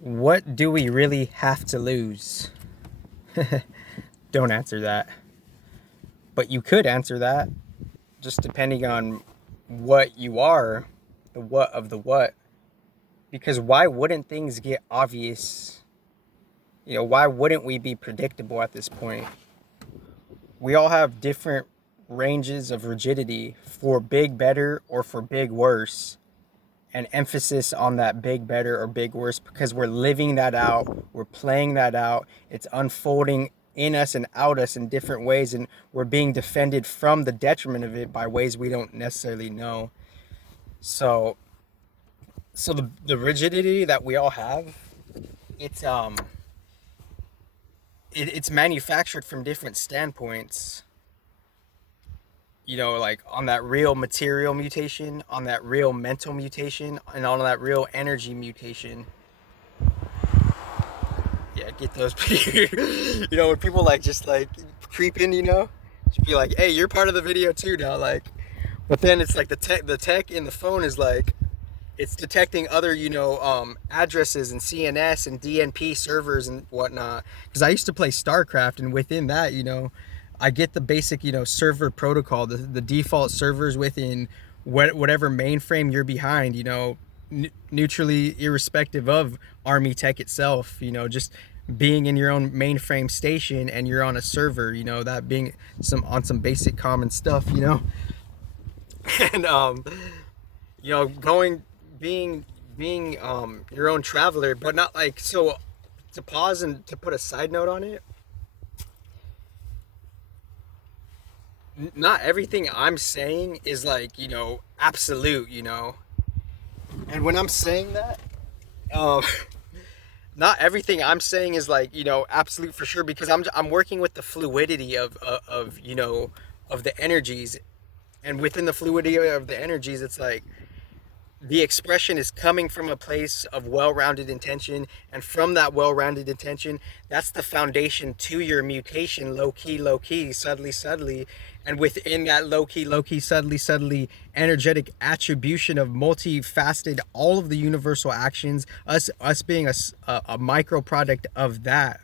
What do we really have to lose? Don't answer that. But you could answer that, just depending on what you are, the what of the what. Because why wouldn't things get obvious? Why wouldn't we be predictable at this point? We all have different ranges of rigidity for big better or for big worse. And emphasis on that big better or big worse because we're living that out, we're playing that out, it's unfolding in us and out us in different ways, and we're being defended from the detriment of it by ways we don't necessarily know. So so the rigidity that we all have, it's it's manufactured from different standpoints, like on that real material mutation, on that real mental mutation, and on that real energy mutation. Yeah, get those. When people like just like creep in, just be like, "Hey, you're part of the video too now." Like, but then it's like the tech in the phone is like it's detecting other addresses and CNS and DNP servers and whatnot. Because I used to play StarCraft, and within that, I get the basic server protocol, the default servers within whatever mainframe you're behind. Neutrally irrespective of Army tech itself. Just being in your own mainframe station and you're on a server. That being some basic common stuff. And going being your own traveler, but not like so. To pause and to put a side note on it, not everything I'm saying is like absolute. And when I'm saying that, um, not everything I'm saying is like absolute for sure because I'm working with the fluidity of the energies, and within the fluidity of the energies, it's like the expression is coming from a place of well-rounded intention, and from that well-rounded intention, that's the foundation to your mutation, low key, subtly, and within that low key, subtly energetic attribution of multifaceted, all of the universal actions, us being a micro product of that.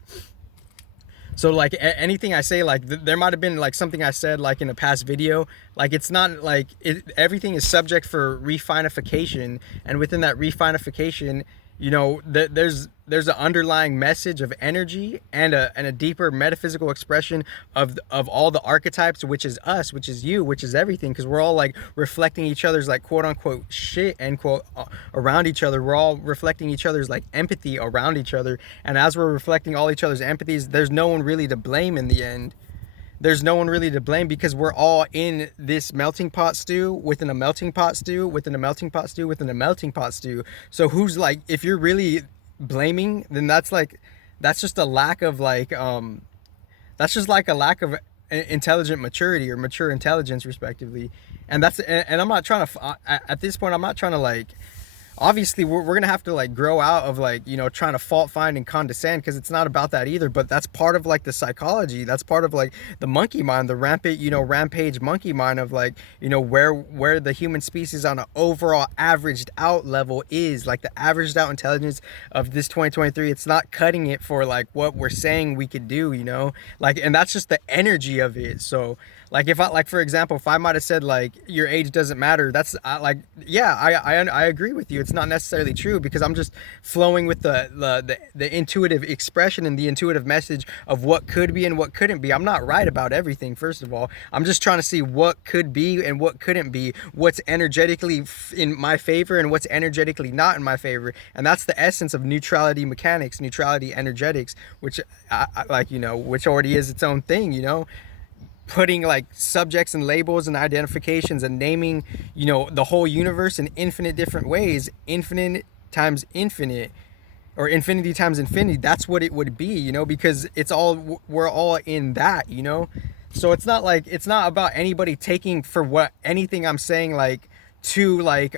So like anything I say, like there might have been like something I said like in a past video, like it's not like everything is subject for refinification, and within that refinification, there's an underlying message of energy and a deeper metaphysical expression of all the archetypes, which is us, which is you, which is everything, because we're all like reflecting each other's like quote unquote shit end quote around each other. We're all reflecting each other's like empathy around each other, and as we're reflecting all each other's empathies, there's no one really to blame in the end. There's no one really to blame because we're all in this melting pot stew within a melting pot stew within a melting pot stew within a melting pot stew. So who's like, if you're really blaming, then that's just a lack of that's just like a lack of intelligent maturity or mature intelligence respectively. And I'm not trying to at this point I'm not trying to like, obviously we're gonna have to like grow out of like trying to fault find and condescend, because it's not about that either, but that's part of like the psychology, that's part of like the monkey mind, the rampage monkey mind of like where the human species on an overall averaged out level is, like the averaged out intelligence of this 2023. It's not cutting it for like what we're saying we could do, like, and that's just the energy of it. So like if I, like for example, if I might have said like your age doesn't matter, that's like, yeah, I agree with you. It's not necessarily true because I'm just flowing with the intuitive expression and the intuitive message of what could be and what couldn't be. I'm not right about everything. First of all, I'm just trying to see what could be and what couldn't be, what's energetically in my favor and what's energetically not in my favor, and that's the essence of neutrality mechanics, neutrality energetics, which like which already is its own thing. Putting like subjects and labels and identifications and naming the whole universe in infinite different ways, infinite times infinite or infinity times infinity. That's what it would be, because we're all in that. So it's not about anybody taking for what anything I'm saying like too like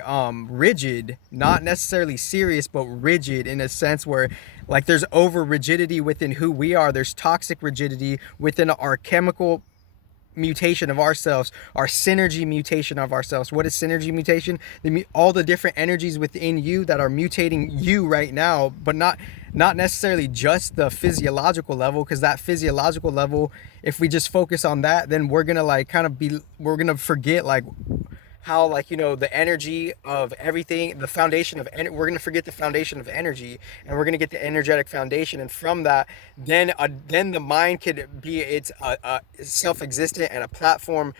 rigid, not necessarily serious, but rigid in a sense where like there's over rigidity within who we are, there's toxic rigidity within our chemical mutation of ourselves, our synergy mutation of ourselves. What is synergy mutation? All the different energies within you that are mutating you right now, but not necessarily just the physiological level, because that physiological level, if we just focus on that, then we're gonna like we're gonna forget like how, like, you know, the energy of everything, the foundation of we're going to forget the foundation of energy, and we're going to get the energetic foundation, and from that, then the mind could be its self-existent and a platform.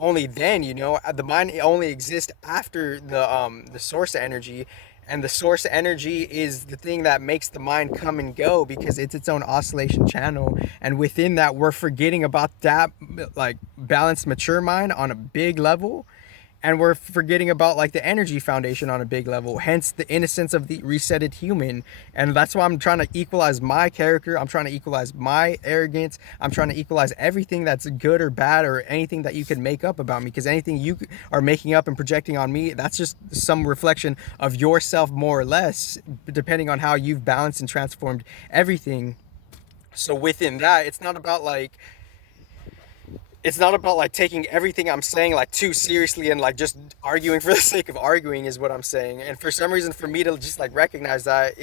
Only then, you know, the mind only exists after the source energy, and the source energy is the thing that makes the mind come and go, because it's its own oscillation channel. And within that, we're forgetting about that, like, balanced mature mind on a big level, and we're forgetting about like the energy foundation on a big level, hence the innocence of the resetted human. And that's why I'm trying to equalize my character, I'm trying to equalize my arrogance, I'm trying to equalize everything that's good or bad, or anything that you can make up about me, because anything you are making up and projecting on me, that's just some reflection of yourself, more or less, depending on how you've balanced and transformed everything. So within that, it's not about like taking everything I'm saying like too seriously and like just arguing for the sake of arguing, is what I'm saying. And for some reason, for me to just like recognize that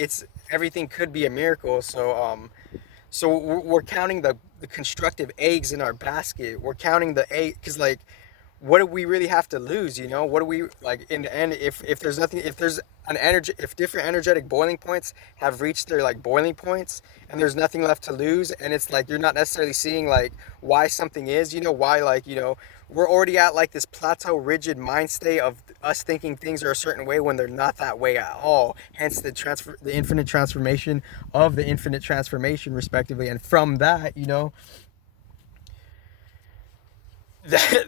everything could be a miracle. So we're counting the constructive eggs in our basket. We're counting the egg, because like, what do we really have to lose? You know, what do we, like, in the end, if there's nothing, if there's an energy, if different energetic boiling points have reached their like boiling points, and there's nothing left to lose, and it's like you're not necessarily seeing like why something is, you know, why, like, you know, we're already at like this plateau rigid mind state of us thinking things are a certain way when they're not that way at all, hence the infinite transformation of the infinite transformation, respectively. And from that, you know, that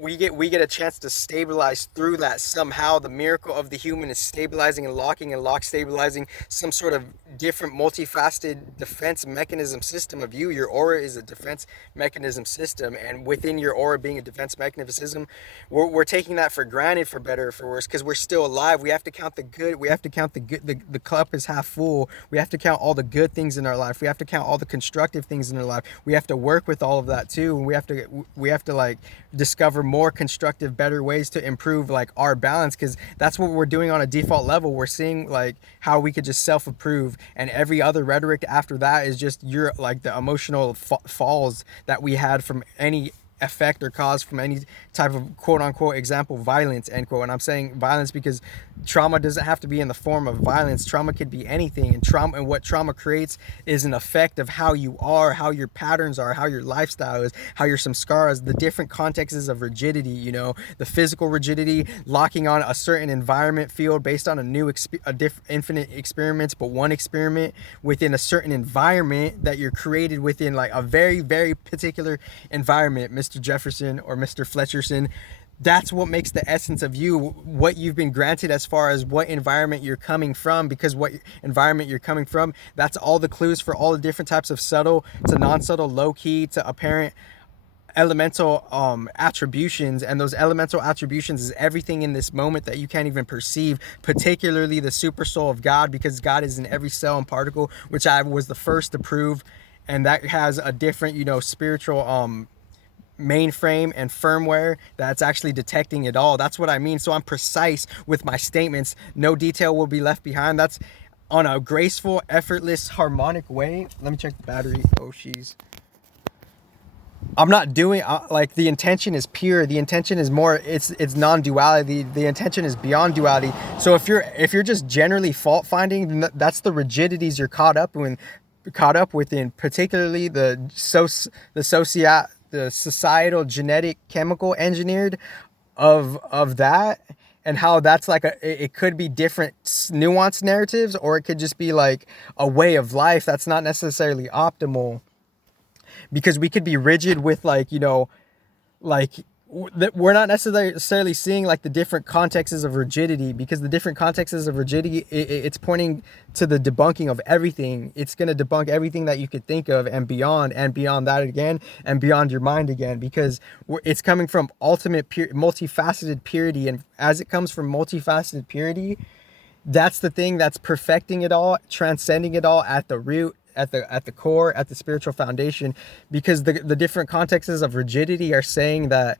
we get a chance to stabilize through that. Somehow the miracle of the human is stabilizing and lock stabilizing some sort of different multifaceted defense mechanism system of you. Your aura is a defense mechanism system, and within your aura being a defense mechanism system, we're taking that for granted, for better or for worse, because we're still alive. We have to count the good. We have to count the good. The cup is half full. We have to count all the good things in our life. We have to count all the constructive things in our life. We have to work with all of that too, and we have to like discover more constructive, better ways to improve like our balance, because that's what we're doing on a default level. We're seeing like how we could just self-approve, and every other rhetoric after that is just your like the emotional falls that we had from any effect or cause from any type of quote unquote example violence, end quote. And I'm saying violence because trauma doesn't have to be in the form of violence. Trauma could be anything, and what trauma creates is an effect of how you are, how your patterns are, how your lifestyle is, how your samskaras, the different contexts of rigidity, you know, the physical rigidity, locking on a certain environment field based on infinite experiments, but one experiment within a certain environment that you're created within, like a very, very particular environment, Mr. Jefferson or Mr. Fletcherson. That's what makes the essence of you, what you've been granted as far as what environment you're coming from, because what environment you're coming from, that's all the clues for all the different types of subtle to non-subtle, low-key to apparent elemental attributions. And those elemental attributions is everything in this moment that you can't even perceive, particularly the super soul of God, because God is in every cell and particle, which I was the first to prove. And that has a different, you know, spiritual mainframe and firmware that's actually detecting it all. That's what I mean. So I'm precise with my statements. No detail will be left behind. That's on a graceful, effortless, harmonic way. Let me check the battery. Oh, jeez. I'm not doing like, the intention is pure. The intention is more, it's non-duality. The intention is beyond duality. So if you're just generally fault finding, that's the rigidities you're caught up within, particularly the societal genetic chemical engineered of that, and how that's like it could be different nuanced narratives, or it could just be like a way of life that's not necessarily optimal, because we could be rigid with, like, you know, like we're not necessarily seeing like the different contexts of rigidity, because the different contexts of rigidity, it's pointing to the debunking of everything. It's going to debunk everything that you could think of, and beyond that again, and beyond your mind again, because it's coming from ultimate multifaceted purity. And as it comes from multifaceted purity, that's the thing that's perfecting it all, transcending it all at the root. at the core, at the spiritual foundation, because the different contexts of rigidity are saying that,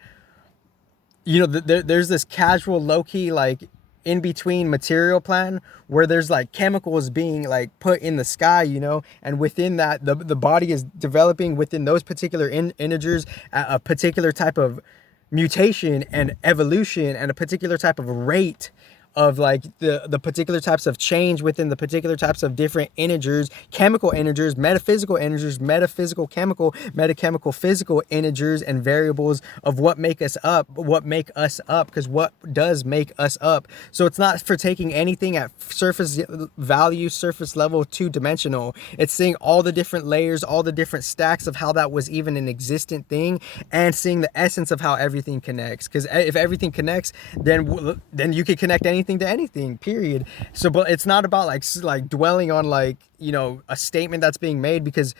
you know, there's this casual, low key, like in between material plan where there's like chemicals being like put in the sky, you know, and within that, the body is developing within those particular integers a particular type of mutation and evolution and a particular type of rate of like the particular types of change within the particular types of different integers, chemical integers, metaphysical, chemical, metachemical, physical integers and variables of what make us up, because what does make us up. So it's not for taking anything at surface value, surface level, two-dimensional. It's seeing all the different layers, all the different stacks of how that was even an existent thing, and seeing the essence of how everything connects. Because if everything connects, then you could connect anything to anything, period. So, but it's not about like dwelling on like, you know, a statement that's being made, because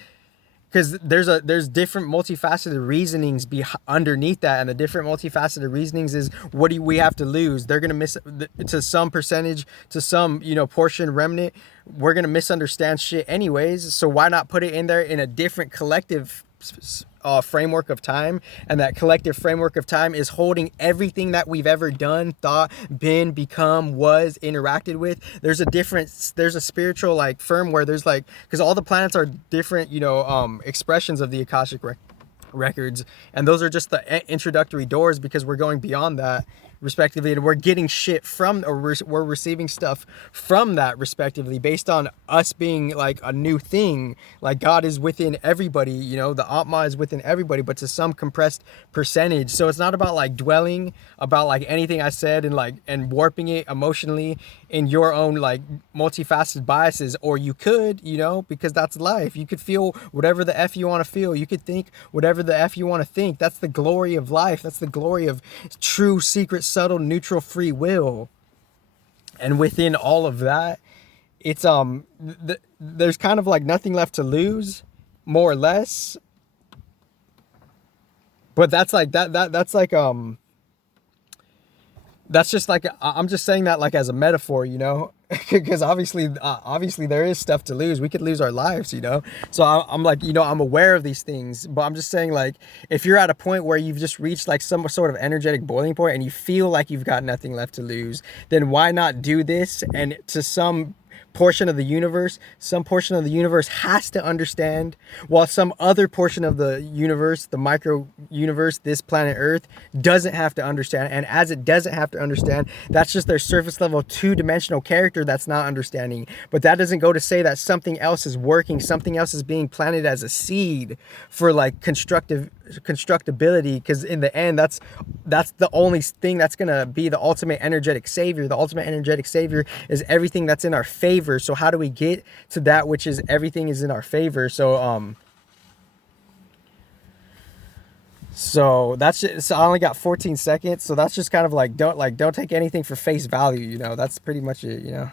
there's different multifaceted reasonings underneath that, and the different multifaceted reasonings is, what do we have to lose? They're gonna miss to some percentage, to some, you know, portion, remnant. We're gonna misunderstand shit anyways. So why not put it in there in a different collective framework of time? And that collective framework of time is holding everything that we've ever done, thought, been, become, was, interacted with. There's a spiritual like firm where there's like, because all the planets are different, you know, expressions of the Akashic records, and those are just the introductory doors, because we're going beyond that respectively, and we're getting shit from, or we're receiving stuff from that respectively, based on us being like a new thing. Like God is within everybody, you know, the Atma is within everybody, but to some compressed percentage. So it's not about like dwelling about like anything I said and warping it emotionally in your own like multifaceted biases. Or you could, you know, because that's life. You could feel whatever the F you want to feel. You could think whatever the F you want to think. That's the glory of life. That's the glory of true, secret, subtle, neutral free will. And within all of that, it's there's kind of like nothing left to lose, more or less. But that's like that's like that's just like, I'm just saying that like as a metaphor, you know, because obviously there is stuff to lose. We could lose our lives, you know. So I'm like, you know, I'm aware of these things, but I'm just saying, like, if you're at a point where you've just reached like some sort of energetic boiling point and you feel like you've got nothing left to lose, then why not do this? And to some portion of the universe has to understand, while some other portion of the universe, the micro universe, this planet Earth, doesn't have to understand. And as it doesn't have to understand, that's just their surface level two-dimensional character that's not understanding. But that doesn't go to say that something else is working, something else is being planted as a seed for like constructability, because in the end, that's the only thing that's gonna be the ultimate energetic savior. The ultimate energetic savior is everything that's in our favor. So how do we get to that which is everything is in our favor? So that's just, so I only got 14 seconds. So that's just kind of like, don't take anything for face value, you know. That's pretty much it, you know.